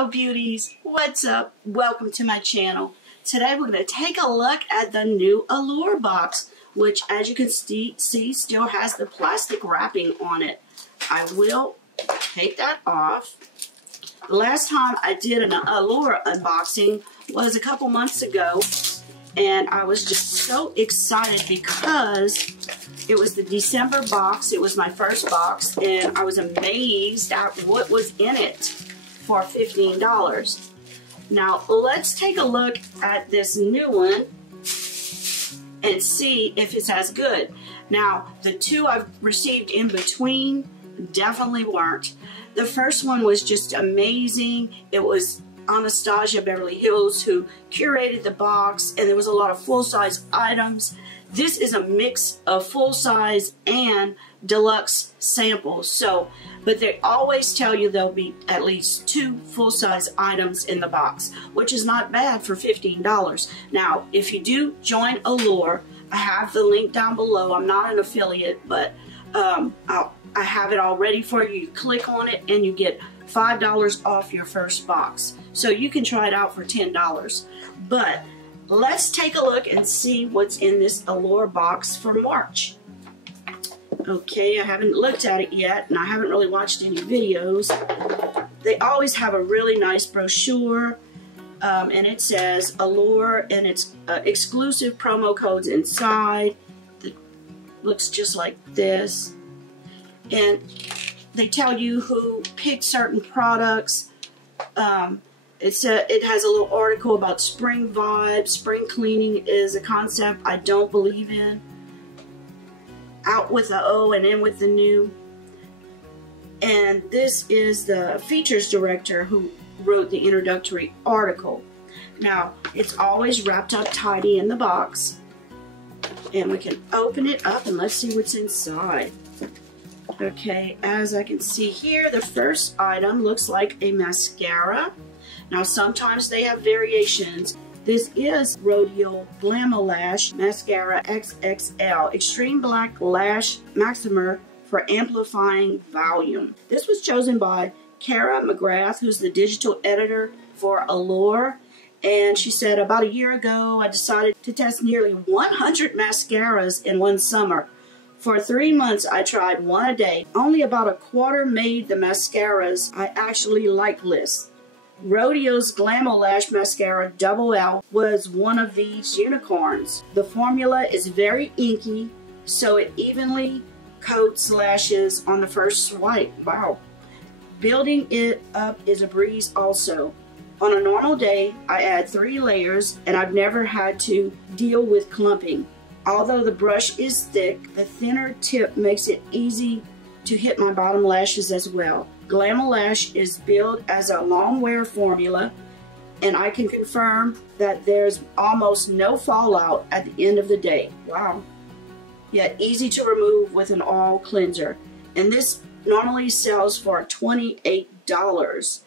Hello beauties, what's up? Welcome to my channel. Today we're going to take a look at the new Allure box, which as you can see still has the plastic wrapping on it. I will take that off. The last time I did an Allure unboxing was a couple months ago, and I was just so excited because it was the December box. It was my first box, and I was amazed at what was in it for $15. Now, let's take a look at this new one and see if it's as good. Now, the two I've received in between definitely weren't. The first one was just amazing. It was Anastasia Beverly Hills who curated the box, and there was a lot of full-size items. This is a mix of full-size and deluxe samples. But they always tell you there'll be at least 2 full-size items in the box, which is not bad for $15. Now, if you do join Allure, I have the link down below. I'm not an affiliate, but I have it all ready for you. You click on it and you get $5 off your first box. So you can try it out for $10. But let's take a look and see what's in this Allure box for March. Okay, I haven't looked at it yet, and I haven't really watched any videos. They always have a really nice brochure, and it says Allure, and it's exclusive promo codes inside. It looks just like this. And they tell you who picked certain products. It has a little article about spring vibes. Spring cleaning is a concept I don't believe in. Out with the O and in with the new. And this is the features director who wrote the introductory article. Now, it's always wrapped up tidy in the box. And we can open it up and let's see what's inside. Okay, as I can see here, the first item looks like a mascara. Now, sometimes they have variations. This is RODIAL Glamolash Mascara XXL Extreme Black Lash Maximer for amplifying volume. This was chosen by Kara McGrath, who's the digital editor for Allure. And she said, about a year ago, I decided to test nearly 100 mascaras in one summer. For 3 months, I tried one a day. Only about a quarter made the mascaras I actually like list. RODIAL's Glamolash Mascara Double L was one of these unicorns. The formula is very inky, so it evenly coats lashes on the first swipe. Wow. Building it up is a breeze also. On a normal day, I add 3 layers, and I've never had to deal with clumping. Although the brush is thick, the thinner tip makes it easy to hit my bottom lashes as well. Glamolash is billed as a long wear formula, and I can confirm that there's almost no fallout at the end of the day. Wow. Yet easy to remove with an oil cleanser. And this normally sells for $28.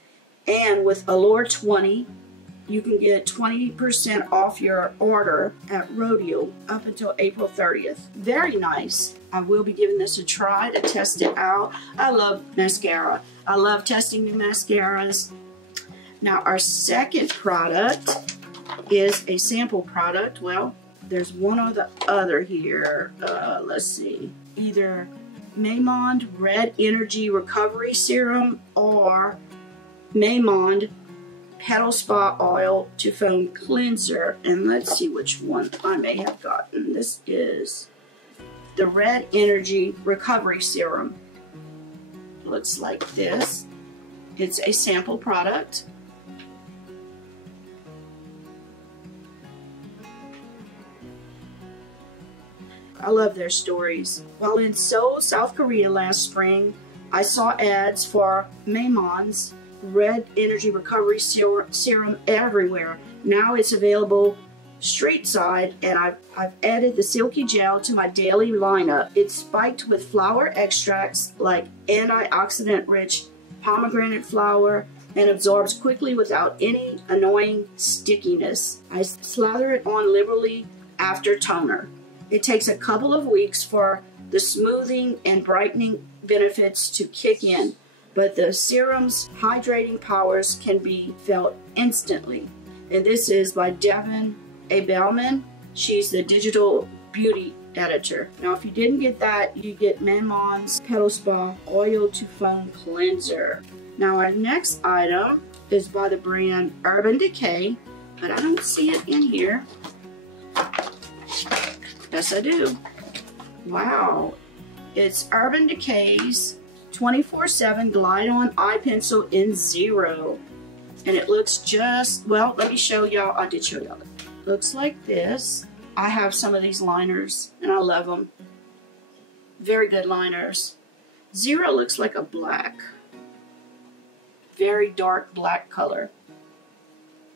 And with Allure 20, you can get 20% off your order at RODIAL up until April 30th. Very nice. I will be giving this a try to test it out. I love mascara. I love testing new mascaras. Now, our second product is a sample product. Well, there's one or the other here. Let's see. Either Mamonde Red Energy Recovery Serum or Mamonde Petal Spa Oil to Foam Cleanser. And let's see which one I may have gotten. This is the Red Energy Recovery Serum. Looks like this. It's a sample product. I love their stories. While in Seoul, South Korea last spring, I saw ads for Mamonde's Red Energy Recovery Serum everywhere. Now it's available street side, and I've added the silky gel to my daily lineup. It's spiked with flower extracts like antioxidant rich pomegranate flower and absorbs quickly without any annoying stickiness. I slather it on liberally after toner. It takes a couple of weeks for the smoothing and brightening benefits to kick in. but the serum's hydrating powers can be felt instantly. And this is by Devin A. Bellman. She's the digital beauty editor. Now, if you didn't get that, you get Mamonde's Petal Spa Oil to Foam Cleanser. Now, our next item is by the brand Urban Decay, but I don't see it in here. Yes, I do. Wow. It's Urban Decay's 24/7 Glide On Eye Pencil in Zero. And it looks just, well, let me show y'all. I did show y'all. Looks like this. I have some of these liners, and I love them. Very good liners. Zero looks like a black. Very dark black color.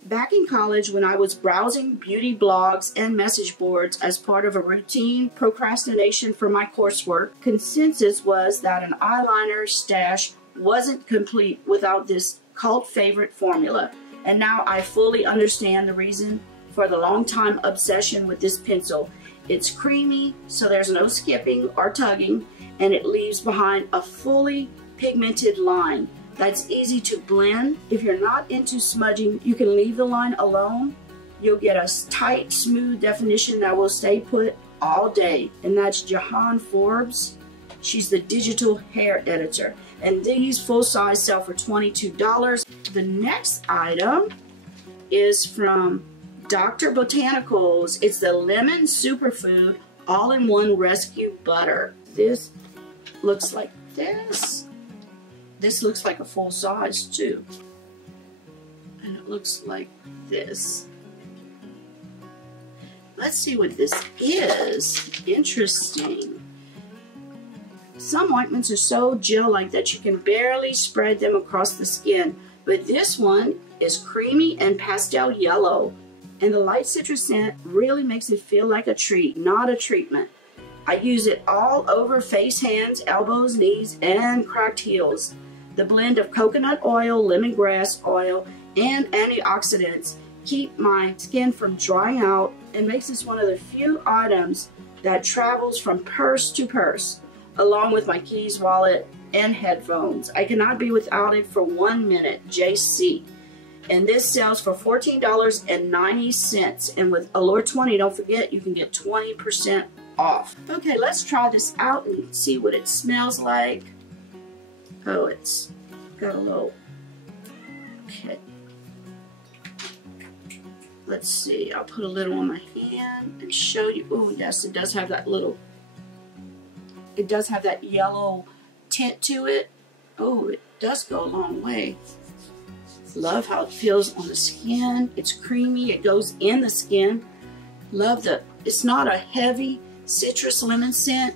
Back in college, when I was browsing beauty blogs and message boards as part of a routine procrastination for my coursework, consensus was that an eyeliner stash wasn't complete without this cult favorite formula. And now I fully understand the reason for the long time obsession with this pencil. It's creamy, so there's no skipping or tugging, and it leaves behind a fully pigmented line that's easy to blend. If you're not into smudging, you can leave the line alone. You'll get a tight, smooth definition that will stay put all day. And that's Jahan Forbes. She's the digital hair editor. And these full size sell for $22. The next item is from Dr. Botanicals. It's the Lemon Superfood All-in-One Rescue Butter. This looks like this. This looks like a full size too. And it looks like this. Let's see what this is. Interesting. Some ointments are so gel-like that you can barely spread them across the skin, but this one is creamy and pastel yellow, and the light citrus scent really makes it feel like a treat, not a treatment. I use it all over face, hands, elbows, knees, and cracked heels. The blend of coconut oil, lemongrass oil, and antioxidants keep my skin from drying out and makes this one of the few items that travels from purse to purse, along with my keys, wallet, and headphones. I cannot be without it for 1 minute. JC. And this sells for $14.90. And with Allure 20, don't forget, you can get 20% off. Okay, let's try this out and see what it smells like. Oh, it's got a little, okay. Let's see, I'll put a little on my hand and show you. Oh, yes, it does have that little, it does have that yellow tint to it. Oh, it does go a long way. Love how it feels on the skin. It's creamy, it goes in the skin. Love the, it's not a heavy citrus lemon scent,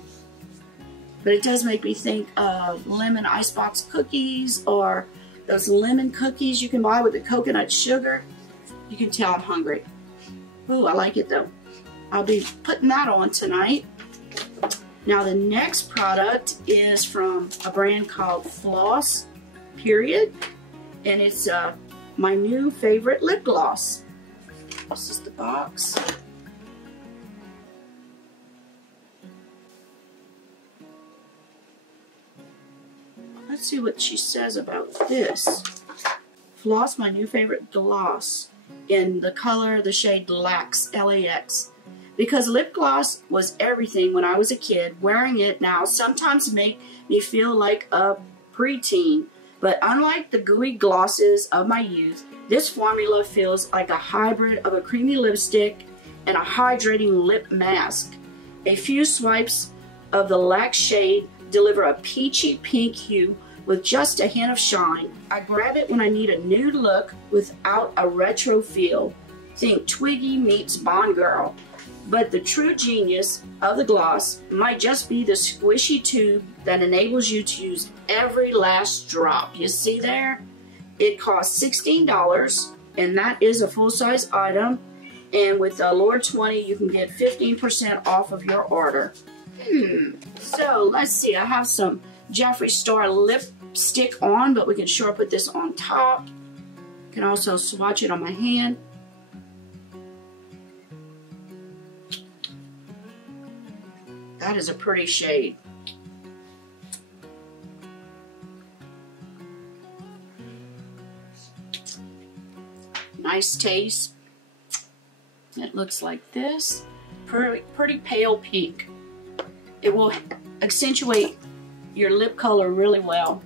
but it does make me think of lemon icebox cookies or those lemon cookies you can buy with the coconut sugar. You can tell I'm hungry. Ooh, I like it though. I'll be putting that on tonight. Now the next product is from a brand called FLOSS, period. And it's my new favorite lip gloss. This is the box. Let's see what she says about this. FLOSS, my new favorite gloss, in the color, the shade LAX, L-A-X. Because lip gloss was everything when I was a kid, wearing it now sometimes make me feel like a preteen. But unlike the gooey glosses of my youth, this formula feels like a hybrid of a creamy lipstick and a hydrating lip mask. A few swipes of the LAX shade deliver a peachy pink hue with just a hint of shine. I grab it when I need a nude look without a retro feel. Think Twiggy meets Bond Girl. But the true genius of the gloss might just be the squishy tube that enables you to use every last drop. You see there? It costs $16, and that is a full-size item. And with Allure 20, you can get 15% off of your order. So let's see. I have some Jeffree Star lipstick on, but we can sure put this on top. You can also swatch it on my hand. That is a pretty shade. Nice taste. It looks like this. Pretty pale pink. It will accentuate your lip color really well.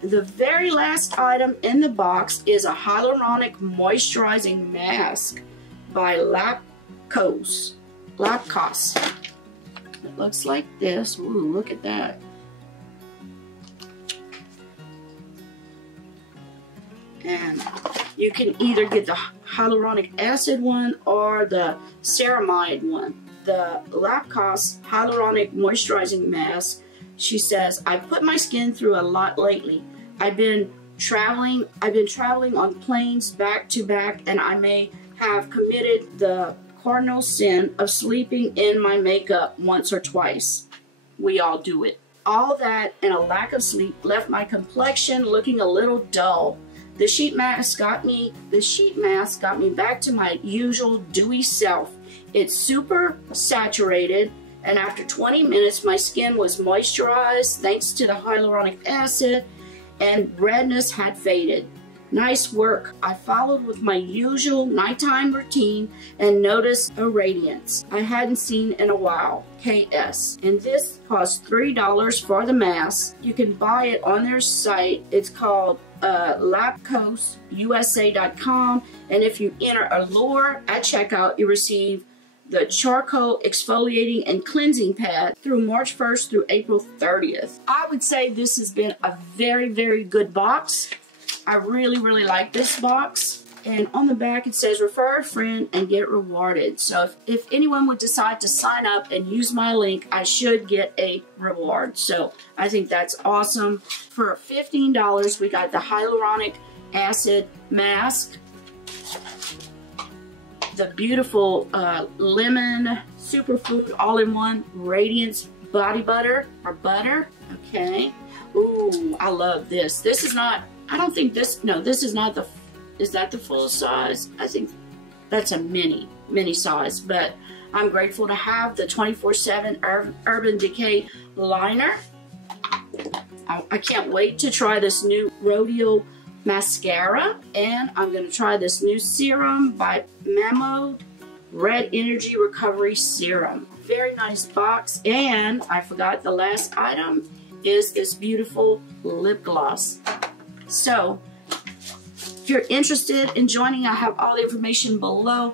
The very last item in the box is a hyaluronic moisturizing mask by LAPCOS. It looks like this. Ooh, look at that. And you can either get the hyaluronic acid one or the ceramide one. The LAPCOS hyaluronic moisturizing mask, she says, I've put my skin through a lot lately. I've been traveling on planes back to back, and I may have committed the cardinal sin of sleeping in my makeup once or twice. We all do it. All that and a lack of sleep left my complexion looking a little dull. The sheet mask got me back to my usual dewy self. It's super saturated, and after 20 minutes my skin was moisturized thanks to the hyaluronic acid, and redness had faded. Nice work. I followed with my usual nighttime routine and noticed a radiance I hadn't seen in a while. KS. And this costs $3 for the mask. You can buy it on their site. It's called LAPCOSUSA.com, and if you enter Allure at checkout, you receive the Charcoal Exfoliating and Cleansing Pad through March 1st through April 30th. I would say this has been a very, very good box. I really like this box. And on the back it says refer a friend and get rewarded. So if anyone would decide to sign up and use my link, I should get a reward. So I think that's awesome. For $15 we got the hyaluronic acid mask, the beautiful lemon superfood all-in-one radiance body butter or butter. Okay. Ooh, I love this. This is not, I don't think this, no, this is not the, is that the full size? I think that's a mini size, but I'm grateful to have the 24/7 Urban Decay liner. I can't wait to try this new RODIAL mascara, and I'm going to try this new serum by Mamonde Red Energy Recovery Serum. Very nice box, and I forgot the last item is this beautiful lip gloss. So if you're interested in joining, I have all the information below.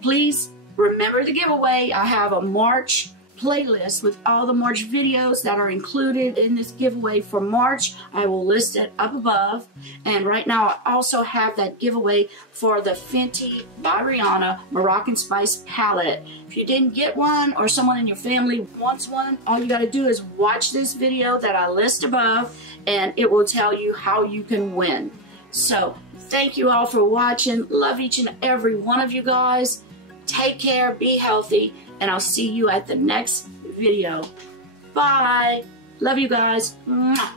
Please remember the giveaway. I have a March playlist with all the March videos that are included in this giveaway for March. I will list it up above. And right now I also have that giveaway for the Fenty by Rihanna Moroccan Spice palette. If you didn't get one or someone in your family wants one, all you got to do is watch this video that I list above and it will tell you how you can win. So thank you all for watching. Love each and every one of you guys. Take care, be healthy, and I'll see you at the next video. Bye. Love you guys. Mwah.